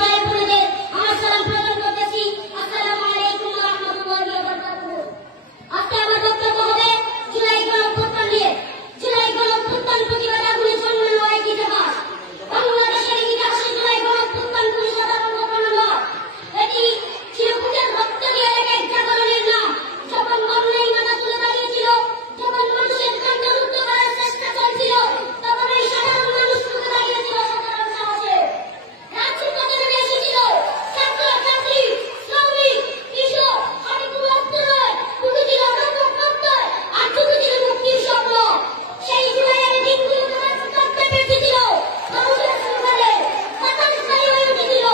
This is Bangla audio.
ভাই বোনেদের আমার সালাম প্রদান করতেছি। আসসালামু আলাইকুম ওয়া রাহমাতুল্লাহি ওয়া বারাকাতুহু। আজকে আমার বক্তব্য হবে জুলাই গণঅভ্যুত্থান নিয়ে। জুলাই গণঅভ্যুত্থান প্রতিবাদ আগুনে জন্মানো এক ইতিহাস। বাংলাদেশের ইতিহাসে জুলাই গণঅভ্যুত্থান কোনো সাধারণ ঘটনা নয়। এটি ছিল বুকের রক্ত দিয়ে এক জাগরণের নাম। যখন অন্যায় মাথা তুলে দাঁড়িয়েছিল, যখন মানুষের কণ্ঠ রুদ্ধ করার চেষ্টা চলছিল, তখন এই সাধারণ মানুষ রুখে দাঁড়িয়েছিল সাধারণ সাহসে। রাজপথে নেমে এসেছিল ছাত্র, ছাত্রী, শ্রমিক, কৃষক, আমি কোনো অস্ত্র নয়, শুধু ছিল রক্তপ্রত্যয় আর শুধু ছিল মুক্তির স্বপ্ন। সেই জুলাইয়ের দিনগুলো তোমার রক্তে বেঁচেছিল, মানুষের সমাজে বাতাস স্থায়ী হয়ে উঠেছিল।